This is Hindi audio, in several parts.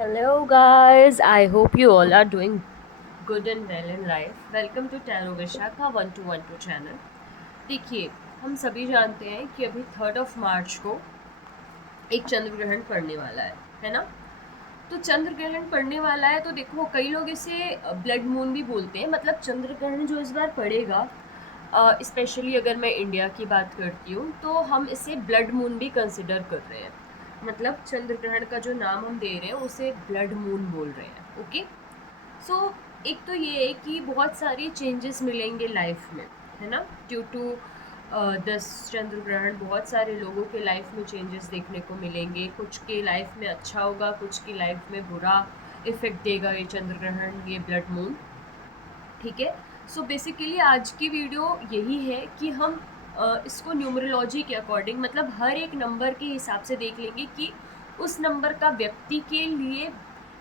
Hello, guys. I hope you all are doing good and well in life. Welcome to Tarot Vishakha 1212 channel. देखिए, हम सभी जानते हैं कि अभी 3 मार्च को एक चंद्र ग्रहण पड़ने वाला है ना। तो चंद्र ग्रहण पड़ने वाला है तो देखो कई लोग इसे ब्लड मून भी बोलते हैं। मतलब चंद्र ग्रहण जो इस बार पड़ेगा, स्पेशली अगर मैं इंडिया की बात करती हूँ तो हम इसे ब्लड मून भी कंसिडर कर रहे हैं। मतलब चंद्र ग्रहण का जो नाम हम दे रहे हैं उसे ब्लड मून बोल रहे हैं। ओके। सो एक तो ये है कि बहुत सारी चेंजेस मिलेंगे लाइफ में, है ना। ड्यू टू दस चंद्र ग्रहण बहुत सारे लोगों के लाइफ में चेंजेस देखने को मिलेंगे। कुछ के लाइफ में अच्छा होगा, कुछ की लाइफ में बुरा इफेक्ट देगा ये चंद्र ग्रहण, ये ब्लड मून। ठीक है। सो बेसिकली आज की वीडियो यही है कि हम इसको न्यूमरोलॉजी के अकॉर्डिंग, मतलब हर एक नंबर के हिसाब से देख लेंगे कि उस नंबर का व्यक्ति के लिए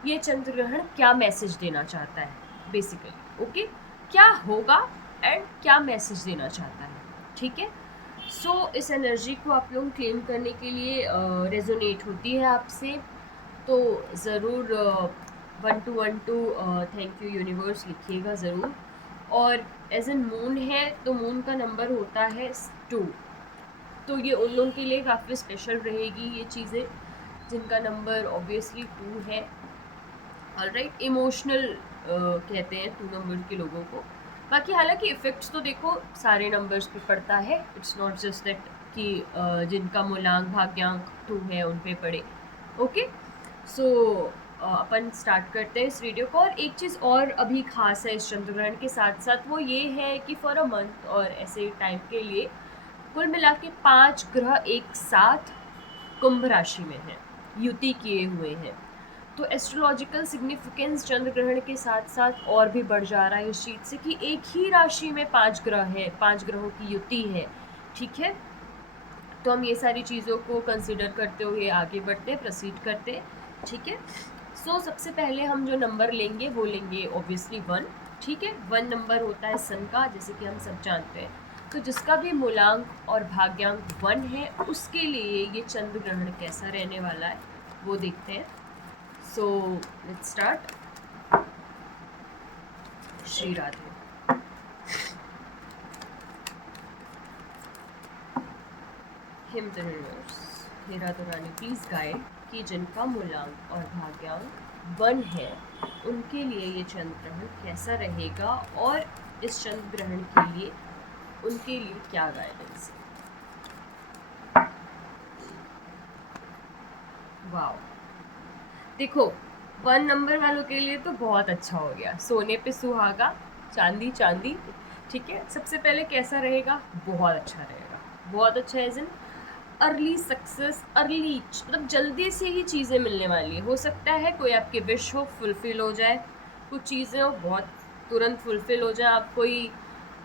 ये चंद्र ग्रहण क्या मैसेज देना चाहता है बेसिकली। ओके। क्या होगा एंड क्या मैसेज देना चाहता है। ठीक है। सो इस एनर्जी को आप लोग क्लेम करने के लिए रेजोनेट होती है आपसे तो ज़रूर 1212 थैंक यू यूनिवर्स लिखिएगा ज़रूर। और एज एन मून है तो मून का नंबर होता है 2। तो ये उन लोगों के लिए काफ़ी स्पेशल रहेगी ये चीज़ें जिनका नंबर ऑब्वियसली 2 है। ऑलराइट। इमोशनल कहते हैं 2 नंबर के लोगों को। बाकी हालांकि इफ़ेक्ट्स तो देखो सारे नंबर्स पे पड़ता है। इट्स नॉट जस्ट दैट कि जिनका मूलांक भाग्यांक 2 है उन पे पड़े। ओके। सो अपन स्टार्ट करते हैं इस वीडियो को। और एक चीज़ और अभी खास है इस चंद्र ग्रहण के साथ साथ, वो ये है कि फॉर अ मंथ और ऐसे टाइम के लिए कुल मिला के 5 ग्रह एक साथ कुंभ राशि में हैं, युति किए हुए हैं। तो एस्ट्रोलॉजिकल सिग्निफिकेंस चंद्र ग्रहण के साथ साथ और भी बढ़ जा रहा है इस चीज़ से कि एक ही राशि में 5 ग्रह है, 5 ग्रहों की युति है। ठीक है। तो हम ये सारी चीज़ों को कंसिडर करते हुए आगे बढ़ते, प्रोसीड करते। ठीक है। सो सबसे पहले हम जो नंबर लेंगे वो लेंगे ऑब्वियसली 1। ठीक है। 1 नंबर होता है सन का, जैसे कि हम सब जानते हैं। तो जिसका भी मूलांक और भाग्यांक 1 है उसके लिए ये चंद्र ग्रहण कैसा रहने वाला है वो देखते हैं। So let's start. Shri Radhe. Him the universe, हे राधा रानी प्लीज गाइड कि जिनका मूलांक और भाग्यांक 1 है उनके लिए ये चंद्र ग्रहण कैसा रहेगा और इस चंद्र ग्रहण के लिए उनके लिए क्या गाइडेंस है। वाओ। देखो 1 नंबर वालों के लिए तो बहुत अच्छा हो गया, सोने पे सुहागा, चांदी चांदी। ठीक है। सबसे पहले कैसा रहेगा, बहुत अच्छा रहेगा। बहुत अच्छा as in early success, early मतलब जल्दी से ही चीज़ें मिलने वाली है। हो सकता है कोई आपके विश हो फुलफिल हो जाए, कुछ चीज़ें हो बहुत तुरंत फुलफिल हो जाए, आप कोई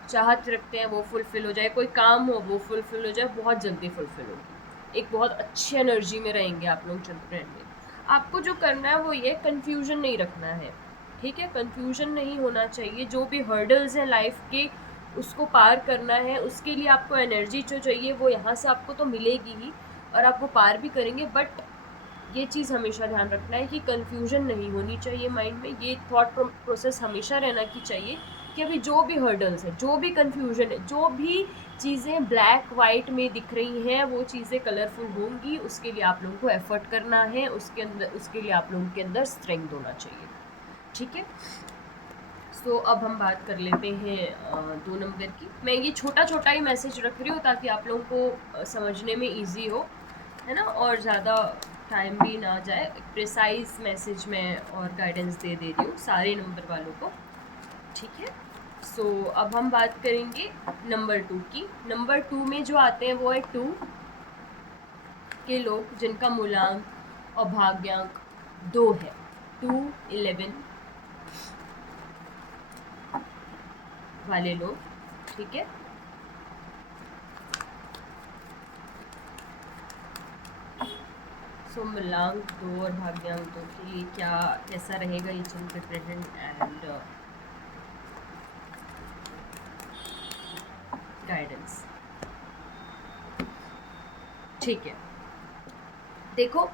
चाहत रखते हैं वो फुलफिल हो जाए, कोई काम हो वो फुलफिल हो जाए, बहुत जल्दी फुलफिल होगी। एक बहुत अच्छी एनर्जी में रहेंगे आप लोग चंद्र ग्रहण में। आपको जो करना है वो ये कन्फ्यूजन नहीं रखना है। ठीक है। कन्फ्यूजन नहीं होना चाहिए। जो भी हर्डल्स हैं लाइफ के उसको पार करना है, उसके लिए आपको एनर्जी जो चाहिए वो यहाँ से आपको तो मिलेगी ही और आप वो पार भी करेंगे। बट ये चीज़ हमेशा ध्यान रखना है कि कन्फ्यूजन नहीं होनी चाहिए माइंड में। ये थॉट प्रोसेस हमेशा रहना की चाहिए कि अभी जो भी हर्डल्स है, जो भी कन्फ्यूजन है, जो भी चीज़ें ब्लैक वाइट में दिख रही हैं वो चीज़ें कलरफुल होंगी। उसके लिए आप लोगों को एफर्ट करना है, उसके अंदर उसके लिए आप लोगों के अंदर स्ट्रेंथ होना चाहिए। ठीक है। सो अब हम बात कर लेते हैं 2 नंबर की। मैं ये छोटा छोटा ही मैसेज रख रही हूँ ताकि आप लोगों को समझने में ईजी हो, है ना, और ज़्यादा टाइम भी ना जाए। प्रिसाइज मैसेज में और गाइडेंस दे रही हूँ सारे नंबर वालों को। ठीक है। सो अब हम बात करेंगे नंबर 2 की। नंबर 2 में जो आते हैं वो है 2 के लोग जिनका मूलांक और भाग्यांक 2 है। 2, 11 वाले लोग। ठीक है। सो मूलांक 2 और भाग्यांक 2 के लिए क्या कैसा रहेगा ये चंद्र ग्रहण एंड गाइडेंस। ठीक है। देखो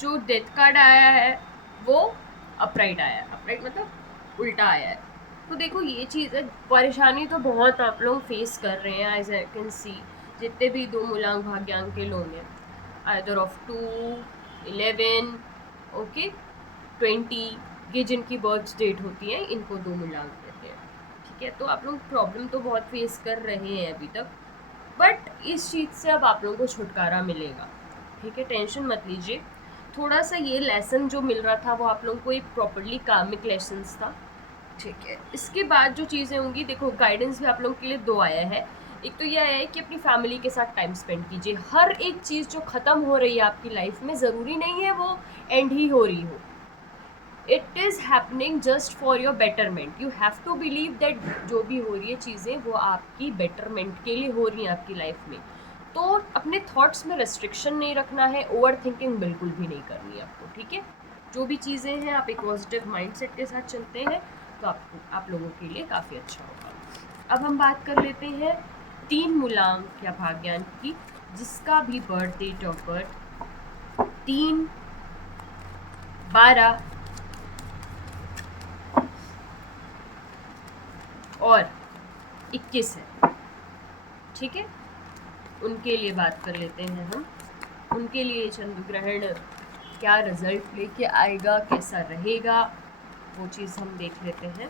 जो डेथ कार्ड आया है वो अपराइट आया है, अपराइट मतलब उल्टा आया है। तो देखो ये चीज़ है, परेशानी तो बहुत आप लोग फेस कर रहे हैं, एज आई कैन सी। जितने भी दो मूलांक भाग्यांक के लोग हैं, आइदर ऑफ 2, 11, ओके, 20, ये जिनकी बर्थ डेट होती है इनको दो मूलांक कहते हैं, ठीक है। तो आप लोग प्रॉब्लम तो बहुत फेस कर रहे हैं अभी तक, बट इस चीज़ से अब आप लोगों को छुटकारा मिलेगा, ठीक है, टेंशन मत लीजिए। थोड़ा सा ये लेसन जो मिल रहा था वो आप लोगों को एक प्रॉपरली कार्मिक लेसन्स था, ठीक है। इसके बाद जो चीज़ें होंगी, देखो गाइडेंस भी आप लोगों के लिए दो आया है। एक तो ये आया है कि अपनी फैमिली के साथ टाइम स्पेंड कीजिए। हर एक चीज़ जो ख़त्म हो रही है आपकी लाइफ में, ज़रूरी नहीं है वो एंड ही हो रही हो। It is happening just for your betterment. You have to believe that जो भी हो रही है चीज़ें वो आपकी बेटरमेंट के लिए हो रही हैं आपकी लाइफ में। तो अपने थॉट्स में रेस्ट्रिक्शन नहीं रखना है, ओवर थिंकिंग बिल्कुल भी नहीं करनी है आपको, ठीक है। जो भी चीज़ें हैं आप एक पॉजिटिव माइंडसेट के साथ चलते हैं तो आप लोगों के लिए काफ़ी अच्छा होगा। अब हम बात कर लेते हैं 3 मूलांक या भाग्यांक की, जिसका भी बर्थ डेट ऑफ बर्थ 3, 12 और 21 है, ठीक है। उनके लिए बात कर लेते हैं हम। उनके लिए चंद्र ग्रहण क्या रिजल्ट लेके आएगा, कैसा रहेगा, वो चीज़ हम देख लेते हैं।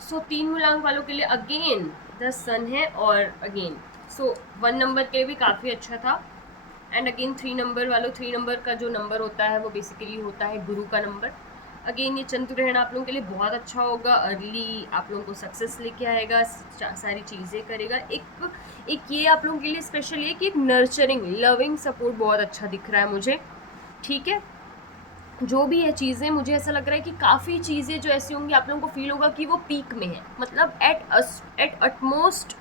सो 3 मूलांक वालों के लिए अगेन द सन है, और अगेन 1 नंबर के लिए भी काफ़ी अच्छा था। एंड अगेन 3 नंबर वालों, 3 नंबर का जो नंबर होता है वो बेसिकली होता है गुरु का नंबर। अगेन ये चंद्र ग्रहण आप लोगों के लिए बहुत अच्छा होगा, अर्ली आप लोगों को सक्सेस लेके आएगा, सारी चीज़ें करेगा। एक ये आप लोगों के लिए स्पेशल ये कि एक नर्चरिंग लविंग सपोर्ट बहुत अच्छा दिख रहा है मुझे, ठीक है। जो भी है चीज़ें, मुझे ऐसा लग रहा है कि काफ़ी चीज़ें जो ऐसी होंगी आप लोगों को फील होगा कि वो पीक में है, मतलब एट अटमोस्ट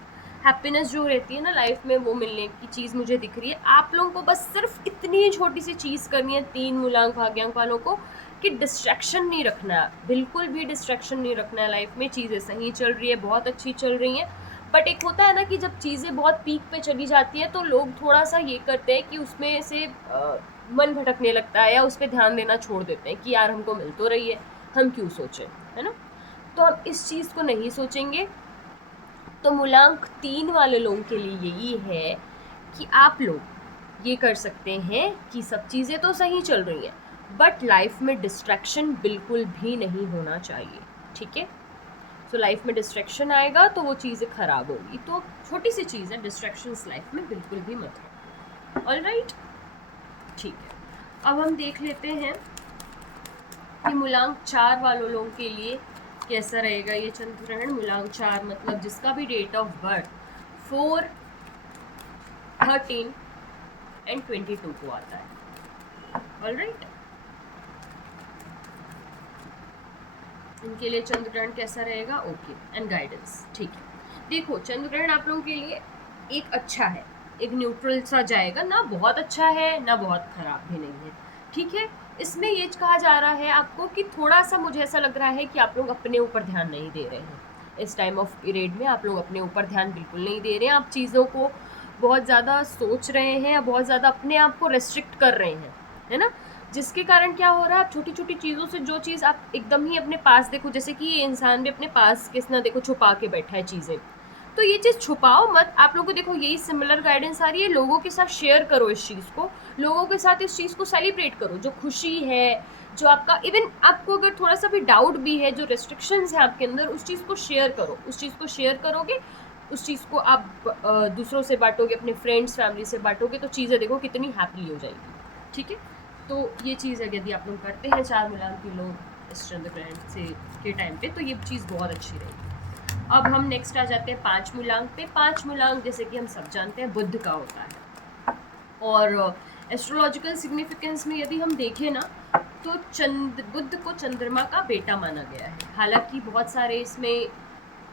हैप्पीनेस जो रहती है ना लाइफ में, वो मिलने की चीज़ मुझे दिख रही है। आप लोगों को बस सिर्फ इतनी छोटी सी चीज़ करनी है 3 मूलांक भाग्यांक वालों को, कि डिस्ट्रैक्शन नहीं रखना है, बिल्कुल भी डिस्ट्रैक्शन नहीं रखना है लाइफ में। चीज़ें सही चल रही है, बहुत अच्छी चल रही हैं, बट एक होता है ना कि जब चीज़ें बहुत पीक पे चली जाती हैं तो लोग थोड़ा सा ये करते हैं कि उसमें से मन भटकने लगता है, या उस पर ध्यान देना छोड़ देते हैं कि यार हमको मिल तो रही है, हम क्यों सोचें, है ना। तो हम इस चीज़ को नहीं सोचेंगे। तो मूलांक 3 वाले लोगों के लिए यही है कि आप लोग ये कर सकते हैं कि सब चीज़ें तो सही चल रही हैं, बट लाइफ में डिस्ट्रैक्शन बिल्कुल भी नहीं होना चाहिए, ठीक है। तो लाइफ में डिस्ट्रैक्शन आएगा तो वो चीज़ें ख़राब होगी। तो छोटी सी चीज़ है, डिस्ट्रैक्शंस लाइफ में बिल्कुल भी मत हो। ऑलराइट, ठीक है। अब हम देख लेते हैं कि मूलांक 4 वालों लोगों के लिए कैसा रहेगा ये चंद्र ग्रहण। मूलांक 4 मतलब जिसका भी डेट ऑफ बर्थ 4, 13 एंड 22 को आता है, ऑलराइट। इनके लिए चंद्र ग्रहण कैसा रहेगा, ओके, एंड गाइडेंस, ठीक है। देखो चंद्र ग्रहण आप लोगों के लिए एक अच्छा है, एक न्यूट्रल सा जाएगा, ना बहुत अच्छा है ना बहुत खराब भी नहीं है, ठीक है। इसमें ये कहा जा रहा है आपको कि थोड़ा सा मुझे ऐसा लग रहा है कि आप लोग अपने ऊपर ध्यान नहीं दे रहे हैं इस टाइम ऑफ पीरियड में। आप लोग अपने ऊपर ध्यान बिल्कुल नहीं दे रहे हैं, आप चीज़ों को बहुत ज़्यादा सोच रहे हैं या बहुत ज़्यादा अपने आप को रेस्ट्रिक्ट कर रहे हैं, है ना। जिसके कारण क्या हो रहा है, आप छोटी छोटी चीज़ों से जो चीज़ आप एकदम ही अपने पास देखो, जैसे कि ये इंसान भी अपने पास किसना देखो छुपा के बैठा है चीज़ें, तो ये चीज़ छुपाओ मत। आप लोगों को देखो यही सिमिलर गाइडेंस आ रही है, लोगों के साथ शेयर करो इस चीज़ को, लोगों के साथ इस चीज़ को सेलिब्रेट करो। जो खुशी है, जो आपका, इवन आपको अगर थोड़ा सा भी डाउट भी है, जो रिस्ट्रिक्शंस है आपके अंदर, उस चीज़ को शेयर करो। उस चीज़ को शेयर करोगे, उस चीज़ को आप दूसरों से बांटोगे, अपने फ्रेंड्स फैमिली से बांटोगे, तो चीज़ें देखो कितनी हैप्पी हो जाएगी, ठीक है। तो ये चीज़ है, यदि आप लोग करते हैं 4 मूलांक के लोग इस चंद्र ग्रहण से के टाइम पे, तो ये चीज़ बहुत अच्छी रहेगी। अब हम नेक्स्ट आ जाते हैं 5 मूलांक पे। 5 मूलांक जैसे कि हम सब जानते हैं बुध का होता है, और एस्ट्रोलॉजिकल सिग्निफिकेंस में यदि हम देखें ना, तो बुध को चंद्रमा का बेटा माना गया है। हालांकि बहुत सारे इसमें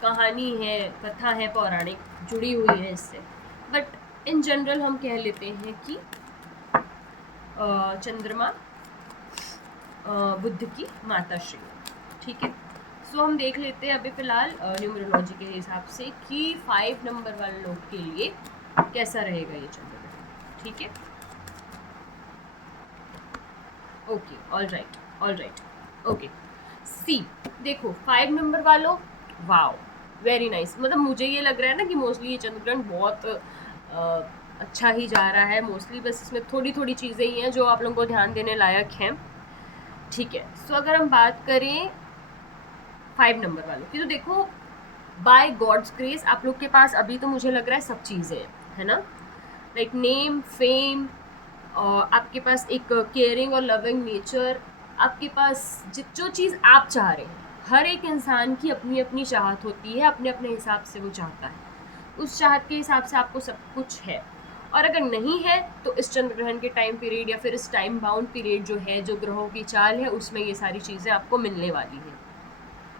कहानी है, कथा है पौराणिक जुड़ी हुई है इससे, बट इन जनरल हम कह लेते हैं कि चंद्रमा बुध की माता श्री, ठीक है। सो हम देख लेते हैं अभी फ़िलहाल न्यूमरोलॉजी के हिसाब से कि 5 नंबर वाले लोग के लिए कैसा रहेगा ये चंद्र ग्रहण। ठीक है, ओके, ऑल राइट, ओके। सी, देखो 5 नंबर वालों, वाओ, वेरी नाइस। मतलब मुझे ये लग रहा है ना कि मोस्टली ये चंद्र ग्रहण बहुत अच्छा ही जा रहा है मोस्टली, बस इसमें थोड़ी थोड़ी चीज़ें ही हैं जो आप लोगों को ध्यान देने लायक हैं। ठीक है, सो अगर हम बात करें 5 नंबर वालों की, तो देखो बाय गॉड्स ग्रेस आप लोग के पास अभी तो मुझे लग रहा है सब चीज़ें है ना, लाइक नेम, फेम, और आपके पास एक केयरिंग और लविंग नेचर, आपके पास जो चीज़ आप चाह रहे हैं। हर एक इंसान की अपनी अपनी चाहत होती है, अपने अपने हिसाब से वो चाहता है, उस चाहत के हिसाब से आपको सब कुछ है। और अगर नहीं है तो इस चंद्र ग्रहण के टाइम पीरियड या फिर इस टाइम बाउंड पीरियड जो है, जो ग्रहों की चाल है, उसमें ये सारी चीज़ें आपको मिलने वाली हैं।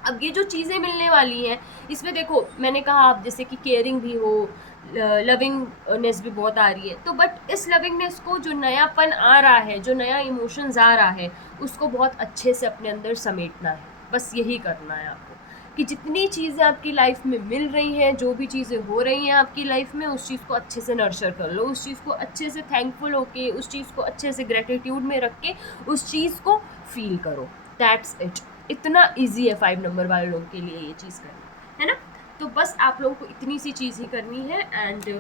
अब ये जो चीज़ें मिलने वाली हैं, इसमें देखो मैंने कहा आप जैसे कि केयरिंग भी हो, लविंगनेस भी बहुत आ रही है, तो बट इस लविंगनेस को, जो नयापन आ रहा है, जो नया इमोशंस आ रहा है, उसको बहुत अच्छे से अपने अंदर समेटना है। बस यही करना है आपको कि जितनी चीज़ें आपकी लाइफ में मिल रही हैं, जो भी चीज़ें हो रही हैं आपकी लाइफ में, उस चीज़ को अच्छे से नर्चर कर लो, उस चीज़ को अच्छे से थैंकफुल होके, उस चीज़ को अच्छे से ग्रेटिट्यूड में रख के उस चीज़ को फील करो। That's it. इतना इजी है 5 नंबर वाले लोगों के लिए ये चीज़ करना, है ना। तो बस आप लोगों को इतनी सी चीज़ ही करनी है and you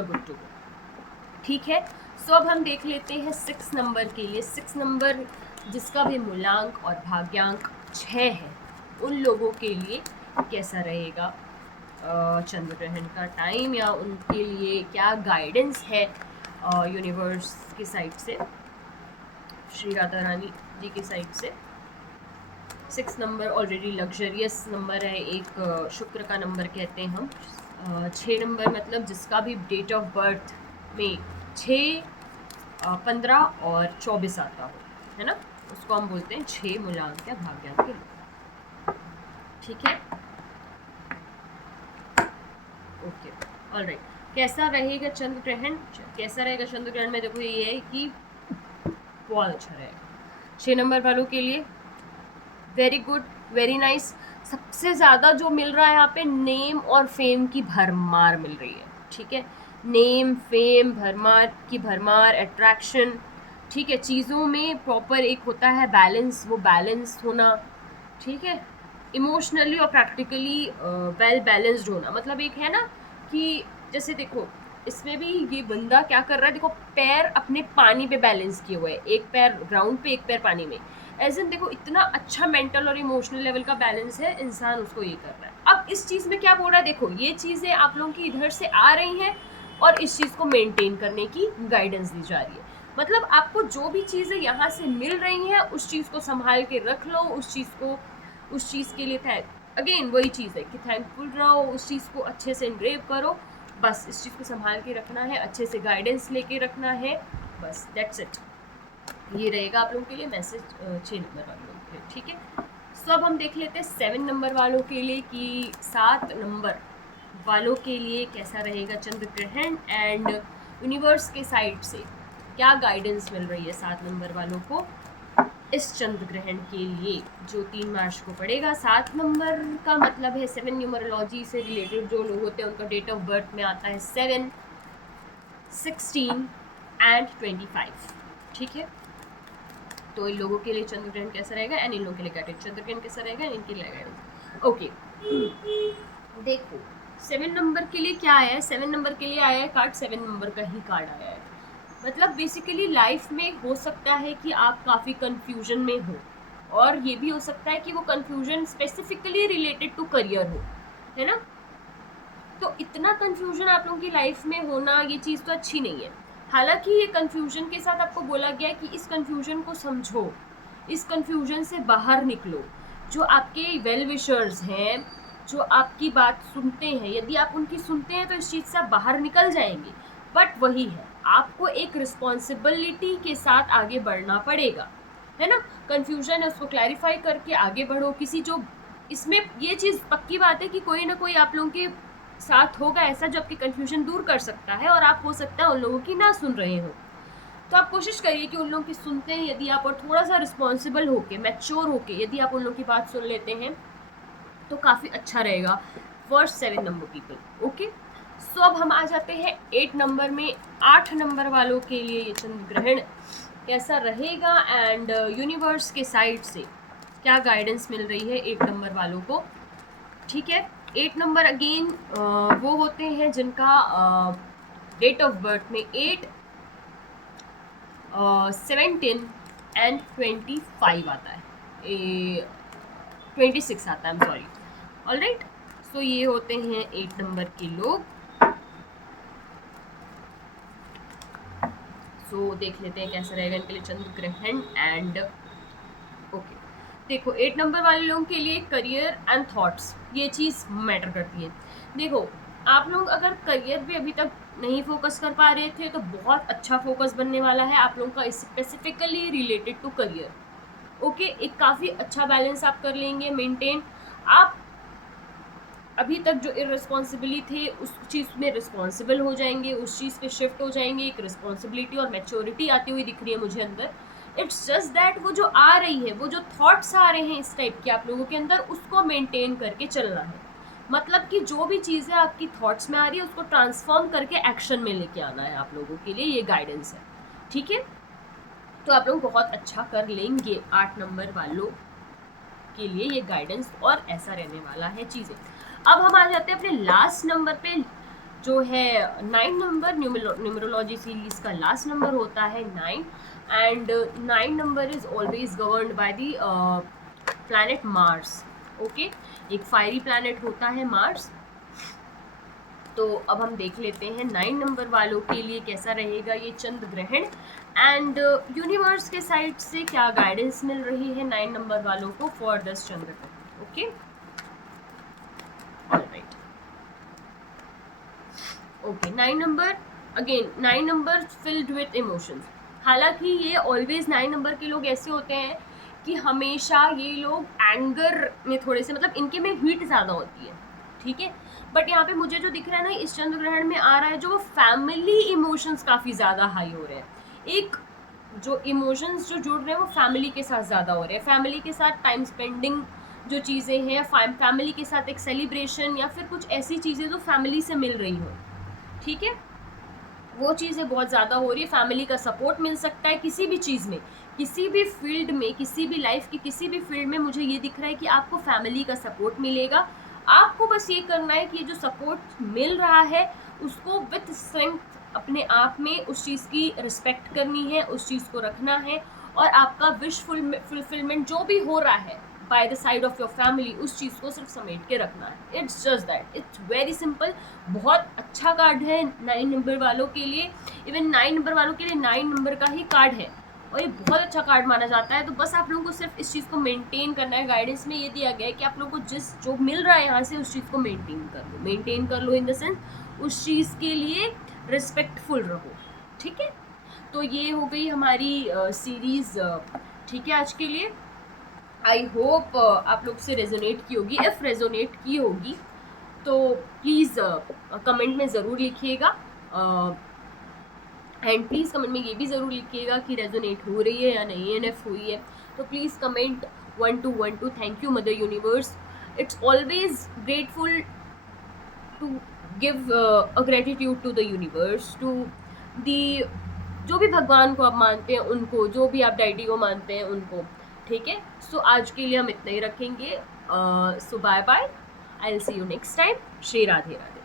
are good to go. ठीक है, सो अब हम देख लेते हैं 6 नंबर के लिए। 6 नंबर जिसका भी मूलांक और भाग्यांक 6 है, उन लोगों के लिए कैसा रहेगा चंद्र ग्रहण का टाइम, या उनके लिए क्या गाइडेंस है यूनिवर्स की साइड से, श्री राधा रानी जी की साइड से। 6 नंबर ऑलरेडी लग्जरियस नंबर है, एक शुक्र का नंबर कहते हैं हम। 6 नंबर मतलब जिसका भी डेट ऑफ बर्थ में 6, 15 और 24 आता हो, है ना, उसको हम बोलते हैं 6 मूलांक या भाग्यांक के लोग। ठीक है, ओके, ऑलराइट। कैसा रहेगा चंद्र ग्रहण? कैसा रहेगा चंद्र ग्रहण में देखो ये है कि बहुत अच्छा रहेगा 6 नंबर वालों के लिए। Very good, very nice. सबसे ज़्यादा जो मिल रहा है यहाँ पे, नेम और फेम की भरमार मिल रही है। ठीक है, नेम, फेम, भरमार की भरमार, अट्रैक्शन। ठीक है, चीज़ों में प्रॉपर एक होता है बैलेंस, वो बैलेंस होना। ठीक है, इमोशनली और प्रैक्टिकली वेल बैलेंस्ड होना। मतलब एक है ना कि जैसे देखो इसमें भी ये बंदा क्या कर रहा है, देखो पैर अपने पानी पे बैलेंस किए हुए हैं, एक पैर ग्राउंड पे, एक पैर पानी में। एज इन देखो इतना अच्छा मेंटल और इमोशनल लेवल का बैलेंस है, इंसान उसको ये कर रहा है। अब इस चीज़ में क्या बोल रहा है, देखो ये चीज़ें आप लोगों की इधर से आ रही हैं और इस चीज़ को मेंटेन करने की गाइडेंस दी जा रही है। मतलब आपको जो भी चीज़ें यहाँ से मिल रही हैं, उस चीज़ को संभाल के रख लो, उस चीज़ के लिए अगेन वही चीज़ है कि थैंकफुल रहो, उस चीज़ को अच्छे से इनग्रेव करो। बस इस चीज़ को संभाल के रखना है, अच्छे से गाइडेंस लेके रखना है, बस दैट्स इट। ये रहेगा आप लोगों के लिए मैसेज 6 नंबर वालों के लिए। ठीक है, सो अब हम देख लेते हैं 7 नंबर वालों के लिए कि 7 नंबर वालों के लिए कैसा रहेगा चंद्र ग्रहण, एंड यूनिवर्स के साइड से क्या गाइडेंस मिल रही है 7 नंबर वालों को इस चंद्र ग्रहण के लिए, जो 3 मार्च को पड़ेगा। 7 नंबर का मतलब है 7 न्यूमरोलॉजी से रिलेटेड जो लोग होते हैं उनका डेट ऑफ बर्थ में आता है 7, 16 एंड 25। ठीक है, तो इन लोगों के लिए चंद्र ग्रहण कैसा रहेगा एंड इन लोगों के लिए गाइडेंस, चंद्र ग्रहण कैसा रहेगा एंड इनके लिए गाइडेंस। ओके, देखो 7 नंबर के लिए क्या आया है, 7 नंबर के लिए आया है कार्ड, 7 नंबर का ही कार्ड आया है। मतलब बेसिकली लाइफ में हो सकता है कि आप काफ़ी कंफ्यूजन में हो, और ये भी हो सकता है कि वो confusion specifically related to career हो, है ना। तो इतना कंफ्यूजन आप लोगों की लाइफ में होना, ये चीज़ तो अच्छी नहीं है। हालांकि ये कंफ्यूजन के साथ आपको बोला गया है कि इस कंफ्यूजन को समझो, इस कंफ्यूजन से बाहर निकलो। जो आपके वेल विशर्स हैं, जो आपकी बात सुनते हैं, यदि आप उनकी सुनते हैं तो इस चीज़ से आप बाहर निकल जाएंगे। बट वही है, आपको एक रिस्पॉन्सिबिलिटी के साथ आगे बढ़ना पड़ेगा, है ना। कंफ्यूजन है उसको क्लैरिफाई करके आगे बढ़ो। किसी जो इसमें ये चीज़ पक्की बात है कि कोई ना कोई आप लोगों के साथ होगा ऐसा जो आपकी कंफ्यूजन दूर कर सकता है, और आप हो सकता है उन लोगों की ना सुन रहे हो। तो आप कोशिश करिए कि उन लोगों की सुनते हैं यदि आप, और थोड़ा सा रिस्पॉन्सिबल होके, मैच्योर होके यदि आप उन लोगों की बात सुन लेते हैं तो काफ़ी अच्छा रहेगा फॉर 7 नंबर पीपल। ओके, सो अब हम आ जाते हैं 8 नंबर में। 8 नंबर वालों के लिए ये चंद्र ग्रहण कैसा रहेगा एंड यूनिवर्स के साइड से क्या गाइडेंस मिल रही है 8 नंबर वालों को। ठीक है, 8 नंबर अगेन वो होते हैं जिनका डेट ऑफ बर्थ में 8, 17 एंड 25 आता है, 26 आता है, आई एम सॉरी। ऑलराइट, सो ये होते हैं 8 नंबर के लोग। सो देख लेते हैं कैसा रहेगा इनके लिए चंद्र ग्रहण एंड ओके। देखो 8 नंबर वाले लोगों के लिए करियर एंड थॉट्स, ये चीज़ मैटर करती है। देखो आप लोग अगर करियर पे अभी तक नहीं फोकस कर पा रहे थे तो बहुत अच्छा फोकस बनने वाला है आप लोगों का specifically related to career. Okay, एक काफ़ी अच्छा बैलेंस आप कर लेंगे मेंटेन। आप अभी तक जो इररिस्पॉन्सिबिलिटी थे उस चीज़ में रिस्पॉन्सिबल हो जाएंगे, उस चीज़ पे शिफ्ट हो जाएंगे। एक रिस्पॉन्सिबिलिटी और मैच्योरिटी आती हुई दिख रही है मुझे अंदर। इट्स जस्ट दैट वो जो आ रही है, वो जो थॉट्स आ रहे हैं इस टाइप के आप लोगों के अंदर, उसको मेंटेन करके चलना है। मतलब कि जो भी चीज़ें आपकी थॉट्स में आ रही है उसको ट्रांसफॉर्म करके एक्शन में लेके आना है आप लोगों के लिए, ये गाइडेंस है। ठीक है, तो आप लोग बहुत अच्छा कर लेंगे 8 नंबर वालों के लिए ये गाइडेंस, और ऐसा रहने वाला है चीज़ें। अब हम आ जाते हैं अपने लास्ट नंबर पे जो है 9 नंबर। न्यूमरोलॉजी सीरीज का लास्ट नंबर होता है 9 and 9 number is always governed by the planet Mars. Okay, एक फायरी प्लैनेट होता है मार्स। तो अब हम देख लेते हैं 9 नंबर वालों के लिए कैसा रहेगा ये चंद्र ग्रहण एंड यूनिवर्स के साइड से क्या गाइडेंस मिल रही है 9 नंबर वालों को फॉर दिस चंद्र ग्रहण। Okay, alright. Okay, 9 number again, 9 number filled with emotions. हालांकि ये ऑलवेज 9 नंबर के लोग ऐसे होते हैं कि हमेशा ये लोग एंगर में थोड़े से, मतलब इनके में हीट ज़्यादा होती है। ठीक है, बट यहाँ पे मुझे जो दिख रहा है ना इस चंद्र ग्रहण में आ रहा है जो वो फैमिली इमोशंस काफ़ी ज़्यादा हाई हो रहे हैं। एक जो इमोशंस जो जुड़ रहे हैं वो फैमिली के साथ ज़्यादा हो रहे हैं, फैमिली के साथ टाइम स्पेंडिंग जो चीज़ें हैं, फैमिली के साथ एक सेलिब्रेशन या फिर कुछ ऐसी चीज़ें जो फैमिली से मिल रही हो। ठीक है, वो चीज़ें बहुत ज़्यादा हो रही है। फैमिली का सपोर्ट मिल सकता है किसी भी चीज़ में, किसी भी फील्ड में, किसी भी लाइफ की किसी भी फील्ड में। मुझे ये दिख रहा है कि आपको फैमिली का सपोर्ट मिलेगा। आपको बस ये करना है कि जो सपोर्ट मिल रहा है उसको विथ स्ट्रेंथ अपने आप में उस चीज़ की रिस्पेक्ट करनी है, उस चीज़ को रखना है, और आपका विश फुलफिलमेंट जो भी हो रहा है by the side of your family, उस चीज़ को सिर्फ समेट के रखना है। It's just that, it's very simple. बहुत अच्छा कार्ड है 9 नंबर वालों के लिए। इवन 9 नंबर वालों के लिए 9 नंबर का ही कार्ड है और ये बहुत अच्छा कार्ड माना जाता है। तो बस आप लोगों को सिर्फ इस चीज़ को मेंटेन करना है। गाइडेंस में ये दिया गया है कि आप लोगों को जो मिल रहा है यहाँ से उस चीज़ को मेंटेन कर लो इन द सेंस उस चीज़ के लिए रिस्पेक्टफुल रहो। ठीक है, तो ये हो गई हमारी सीरीज़। ठीक है, आज के लिए आई होप आप लोग से रेजोनेट की होगी। इफ़ रेजोनेट की होगी तो प्लीज़ कमेंट में ज़रूर लिखिएगा एंड प्लीज़ कमेंट में ये भी ज़रूर लिखिएगा कि रेजोनेट हो रही है या नहीं, एनएफ हुई है। तो please comment 1212। Thank you mother universe. It's always grateful to give a gratitude to the universe, to the, जो भी भगवान को आप मानते हैं उनको, जो भी आप डैडी को मानते हैं उनको। ठीक है, सो आज के लिए हम इतना ही रखेंगे। So bye bye, I will see you next time. Shri Radhe Radhe.